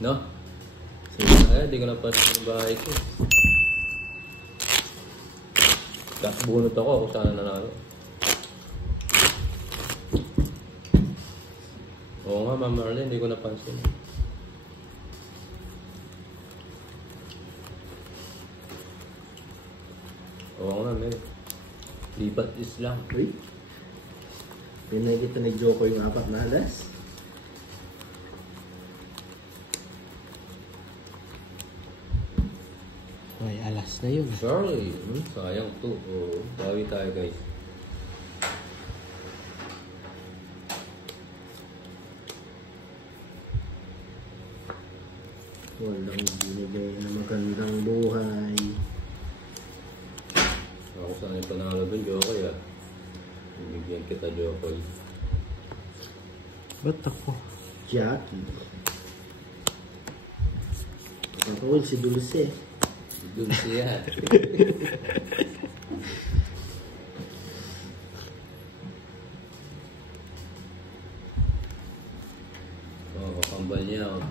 No? Ay, di ko napansin yung bahay ko. Bunot ako kung saan nanalo. Oo nga, Ma'am Marlene, hindi ko napansin. Oo nga, may lipat Islam. Uy. Pinagkita ni Joko yung 4 na alas. Ay, alas na yun. Sorry, sayang to. Oo, bawi tayo guys. Walang binigay na magandang buhay. Ako saan yung panalo dun, Jokoy ah. Bibigyan kita, Jokoy. Ba't ako? Jackie. Pagkakawin si Dulce. Dun siya. Oh, kakambal niya oh.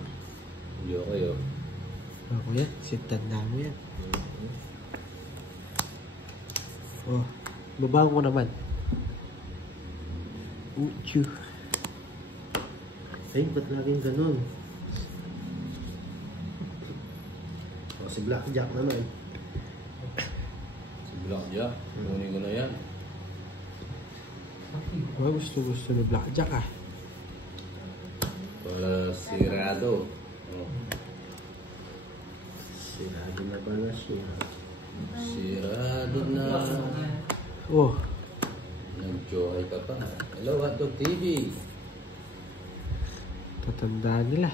Jokoy oh. Ako yan, tanda mo yan. Oh, babago ko naman. Uchu. Ay, ba't laging ganun? O, si Blackjack naman. Si Blackjack, kunin ko na yan. Oh, gusto ni Blackjack ah. Para sirado. Oh. Sirado na pala siya. Sirado na. Oh, Nag-joy ka pa. Hello, Hotdog TV. tatandaan nila.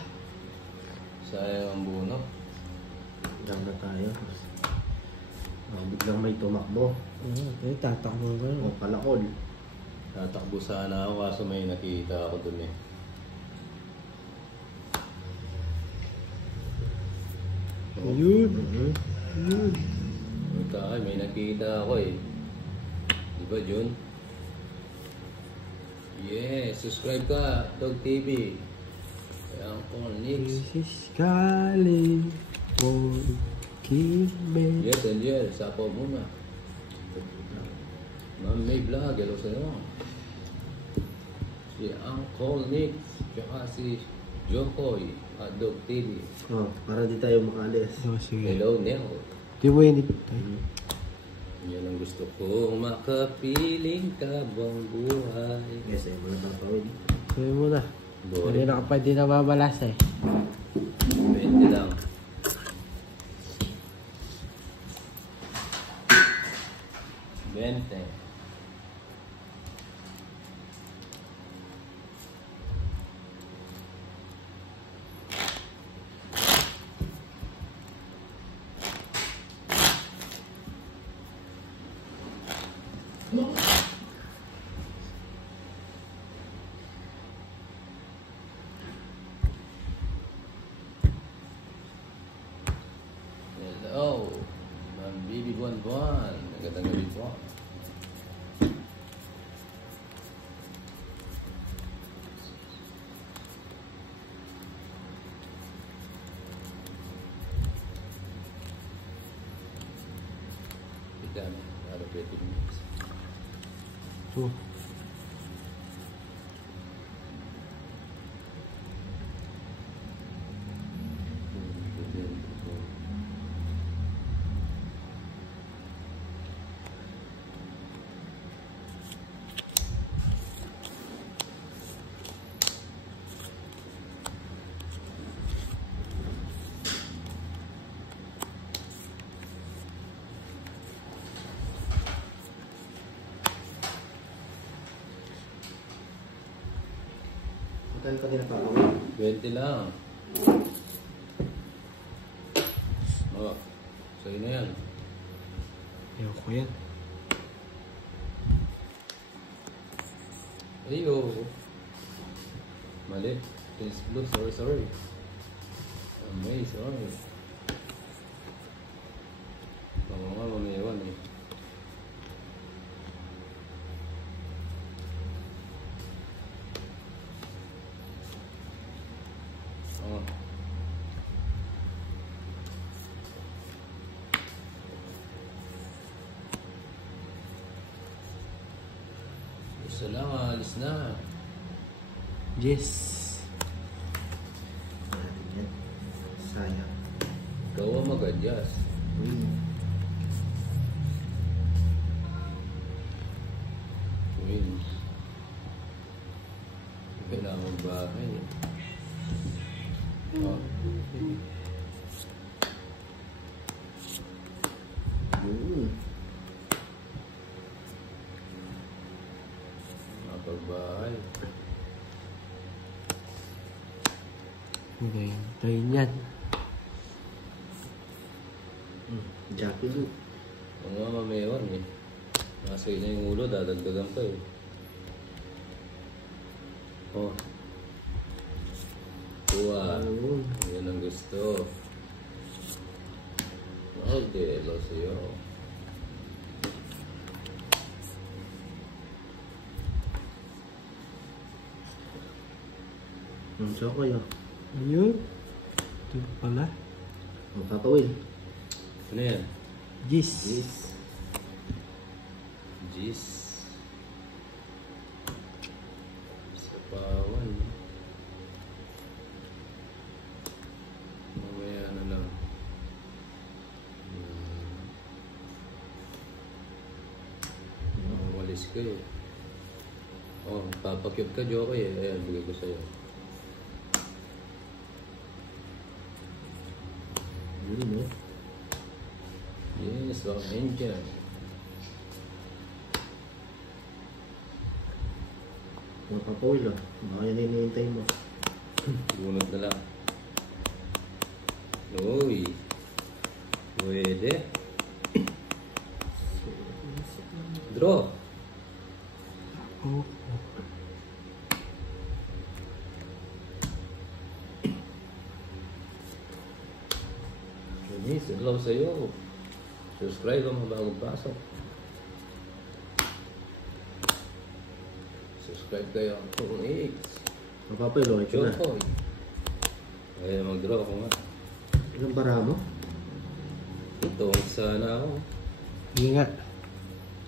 Sayang ang bunok. Diyan na tayo. Biglang may tumakbo. Okay, tatakbo ka O, na. palakol. Tatakbo sana ako kaso may nakita ako dun eh. Ayun. Ayun. May nakita ako eh. Diba, Jun? Yes, subscribe ka, Dog TV. Kaya ang next. This is calling for King Man. Yes, and yes, sapaw muna. Ma'am May Vlog, hello sa'yo. Si Uncle Nick, tsaka si Jokoy, Dog TV. O, para di tayo makalis. Oh, sige. Hello, Nel. Di mo yun. Yan ang gusto ko, makapiling ka bang buhay. Yes, ay wala bang tawid. Sabi mo na. Boring. Hindi na kapag di na mabalas eh. 20 lang. Bente. Hello, Ma'am Bibi Buan Buan. Magandang gabi po. Tignan, para 20 minutes. So, Magkano ka din na pakawin? 20 lang. Oh, sa'yo na yan. ayoko yan. Ayo. Mali. Prince Blue, sorry. Sorry. Oo nga, mamayawan eh. Oh. Isa lang, alis na. Yes. Yan. Sayang. Ikaw ang mag-adjust. Wins. Kailangan bahay. Oh. Mapagbahay. Okay, tayo yan. Jackie Lou. Ang mga mamewan eh. Nasa na yung ulo, dadagdagan pa eh. Oh. Kuha. Yan ang gusto. Okay, lo sa'yo. Chokoy oh. Ayun. Ito pala. Papa Will. Ano yan? Yes. Gis. Sa pawan. Mamaya na lang. Walis ka eh. Oh, papakyut ka, Jokoy eh. Ayan, bigay ko sa'yo. Yun oh. Yes, oh, engine. Papa Will oh. Baka yan hinihintay mo. Bunot na lang. Uy. Pwede. Draw. Oh. Denise, hello sa'yo. Subscribe ang mga bagong pasok. Subscribe kayo kung X. Papa Will oh. Ito na. Chokoy. Ay, mag-draw ako nga. Ilang bara mo? Ito, sana ako. Hindi nga.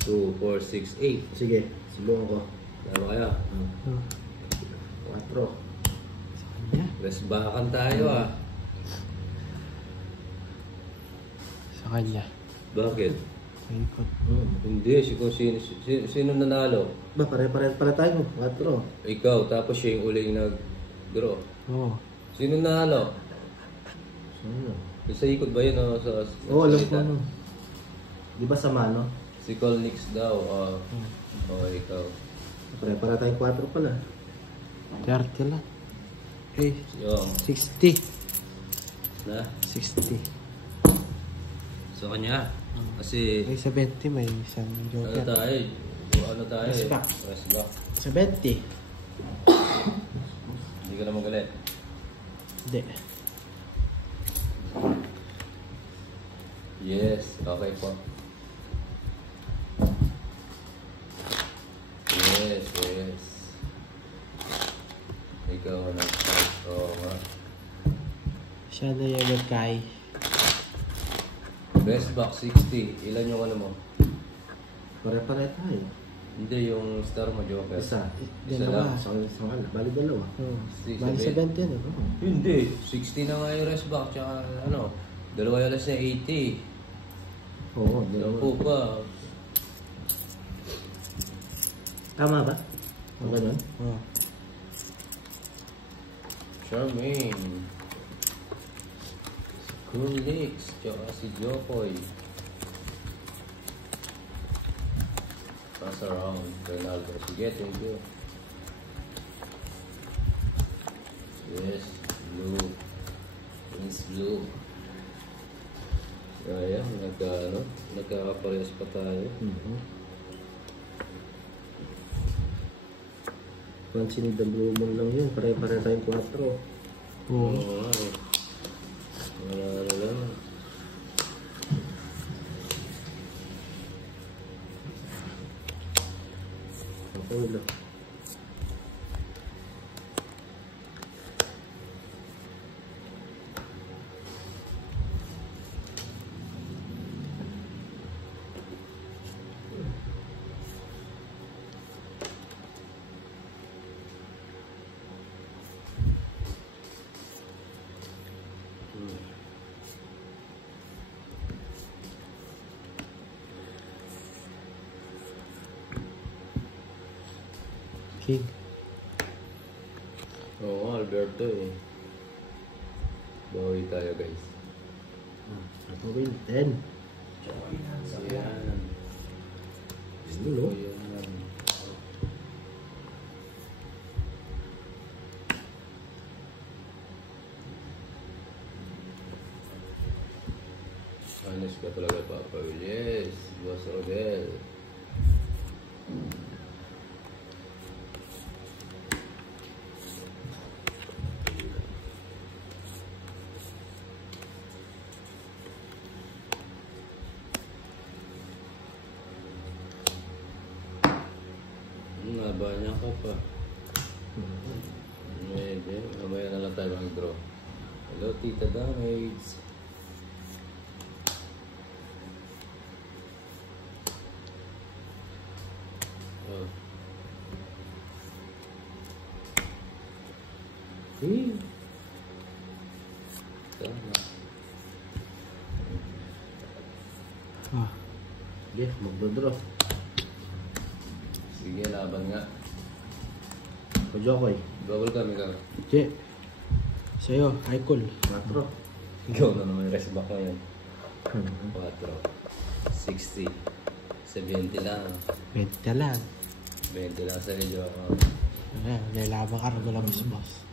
2, 4, 6, 8. Sige. Subukan ko. Ano kaya? Oh. 4. Kanya. Resbakan tayo ah. Sa kanya. Bakit? Sa ikot. Hindi, kung sino nanalo? Ba, pare-pare pala tayo. 4. Ikaw, tapos siya yung uling nag-draw. Oo. Sino nanalo? Ano? Sa ikot ba yun o sa... Oo, alam ko salita? ano. Di ba sa mano? Si Colnix daw. Ikaw. Pare-pare tayong 4 pala. 30 lang. Eh, Yung, 60. na? 60. Sa kanya. Kasi, Ay, sa 20 may isang ano joker. tayo? Ano tayo? Resback. Resback. Sa 20. Hindi ka na magalit. Hindi. Yes, okay po. Yes. Ikaw ang nag-start. Oo nga. Siya na yung nagkay. Best box 60. Ilan yung ano mo? Pare-pare tayo. Hindi, yung star mo, Joker. Isa. Isa Dalawa. lang. Sa wala. Bali dalawa. Oo. Si- Bali sa 20 ano? Hindi. 60 na nga yung rest box. Tsaka ano, dalawa yung alas na 80. Oo, dalawa. Sampu pa. Tama ba? Ang ganun? Oo. Charmaine. Si Kunlix. Tsaka si Jokoy. Pass around. Ronaldo. Sige, thank you. Yes. Blue. Prince Blue. Kaya, nagkakaparehas pa tayo. Pansin the blue moon lang yun. Pare-pare tayong 4. Oo. nga eh. Wala lang. Okay lang. King. Oo, Alberto eh. Bawi tayo guys. Ako win 10. Yan. Gusto no? Yan. Honest ka talaga, Papa Will. Yes, Boss Rodel. Nabanyan ka pa. Maybe, mamaya na lang tayo mag-draw. Hello, Tita Damage. Oh. Tama. Ah. Yeah, magdodraw. Sige, laban nga. Kajokoy. Bubble kami ka. Che. Sa'yo, Icon. 4. Ikaw na naman yung rest back ngayon. 4. 60. 70 lang. 20 lang. 20 lang sa video. Lalaban ka rin mo lang, boss.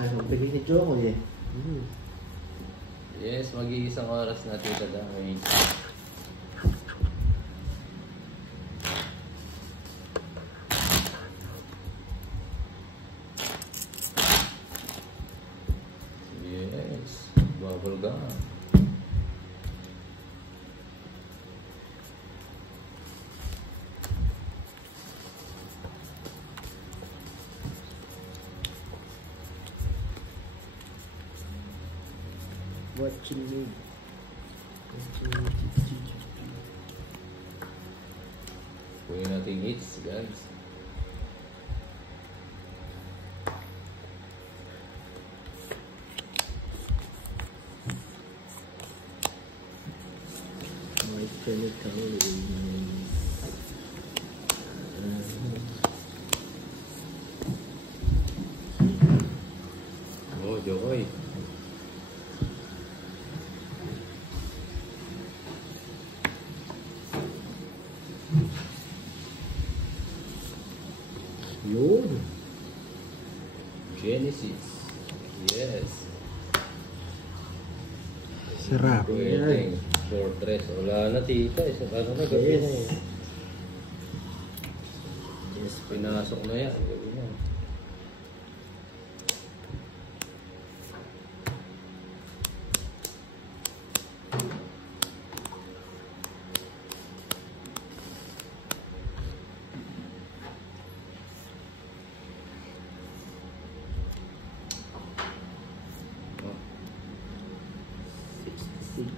Ay, magbigay ni Jokoy eh. Yes, mag-iisang oras na Tita Damage. Yes, bubble gum. What you need? Kunin natin hits, guys. My chemical. Oh, Jokoy. Yun. Genesis. Yes. Sarap. Pwedeng short dress. Wala na, Tita. Ano na, gabi na eh. Yes. Pinasok na yan. Gabi na. Oh. 66.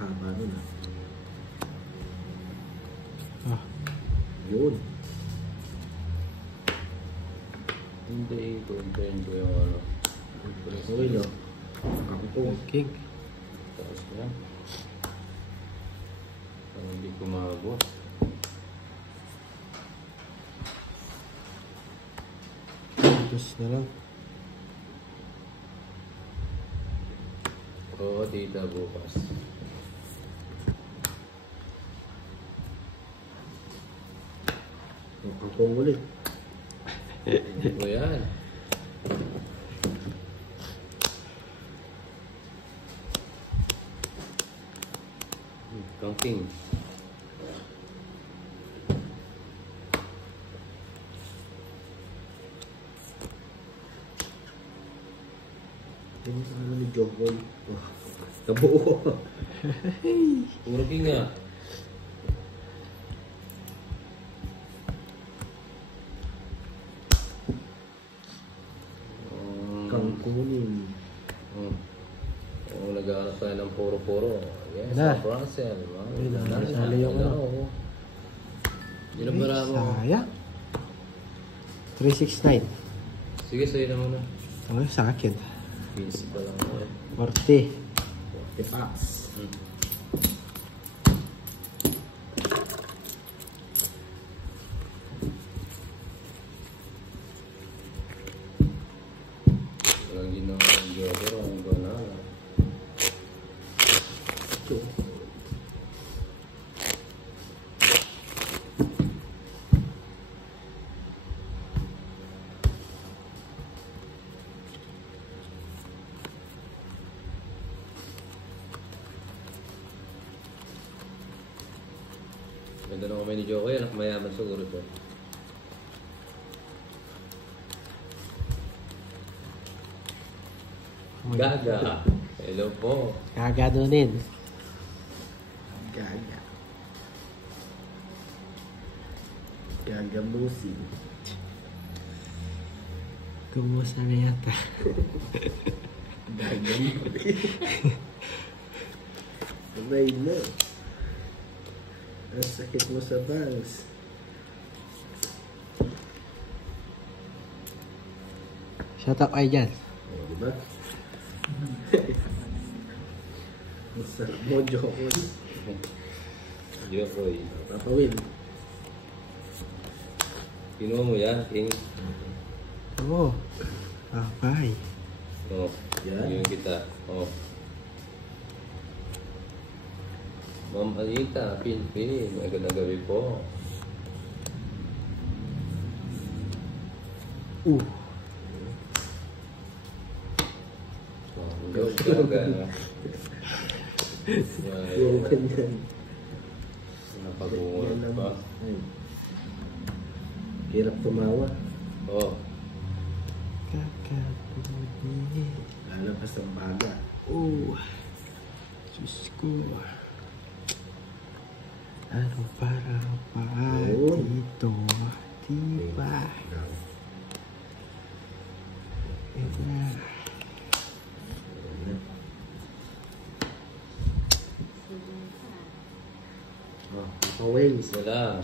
Haba nun ah. Ah. Yun. Hindi, content ko yung ano. Okay no. Ako po. King. Tapos na. Parang hindi kumabot. Tapos na lang. Oo, Tita, bukas. Ako ulit. Hindi ko yan. Counting. Yung ano ni Jokoy. Oh, nabuo. Puro king nga. Kang kunin. Nag-aaral tayo ng puro-puro. Yes, Na. Russell. Ayun na, nasali yung ano. Inabara mo. Sayang. 369. Sige, sa'yo na muna. Oh, sa akin. 15 pa lang ako eh. 40. 40 packs. Walang ginawa ng joker. Ang banana. Ito. Ganda na kamay ni Joker. Anak mayaman siguro ito. Gaga. Hello po. Kaganunin. Gaga. Gagamusin. Kumusta na yata? Gagamusin. Sabay na. Ang sakit mo sa bangs. Shut up ay dyan. O, diba? Ang sarap mo, Jokoy. Joker. Papawin. Kinuha mo yan, King. Oo. Bye. Oh. Yan. Yung kita. Oh. Ma'am Anita, Pinpin. Magandang gabi po. Go, Gaga. Puro ganyan. Napag-uungat Yan pa. Ay. Hirap tumawa. Oh. Kaganunin. Lalabas ang baga. Oh. Diyos ko. Ano para pa Yun. dito? Diba? Diba? Oh, papawin. Wala.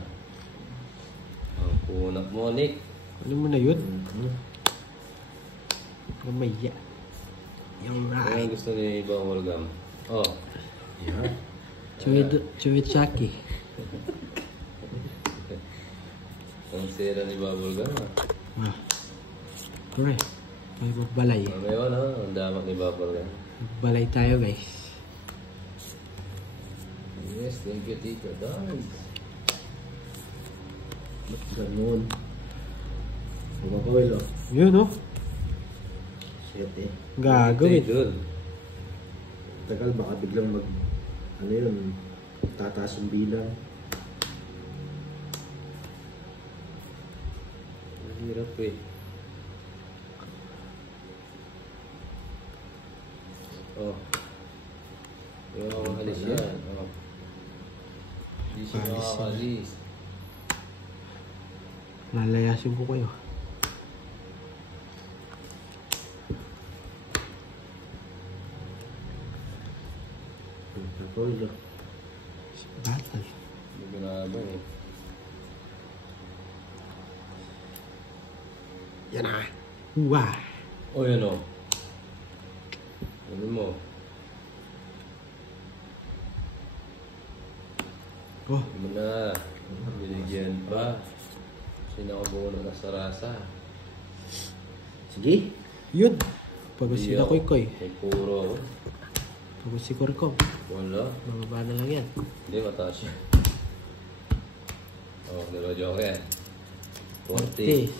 Ang punak mo, Nick. Ano mo na yun? Mhm. Mamaya. Yung Ano ang gusto ni Bawal Gam? Oh. Yan. Chuichaki. Ang sira ni Bawal Gam. Ah. Correct. May magbalay. Ngayon, ang damat ni Bawal Gam. Magbalay tayo guys. Yes, thank you, Tito. Dahil. Ba't ganun? Ang papawin, oh. Yun oh. Shit eh. Gagawin. Doon. Tagal, baka biglang mag... Ano yun? Tataas yung bilang. Mahirap eh. Oh. Yung makakalis yan. Oh. Hindi siya Alis yan. makakalis. Lalayasin ko kayo. Papawin, oh. Battle. Hindi ginagawa eh. Yan na. Uwa. Oh, yan o. Ano mo? Oh. Hindi mo na. Binigyan pa. Sinakabuno na sa rasa. Sige. Yun. Pagod si Hindi Koy. May puro ako. Pagod si Korkom. Wala. Mababa na lang yan. Hindi, mataas siya. Oh, dalawa joke yan. 40.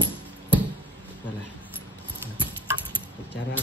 Wala. Kutsara.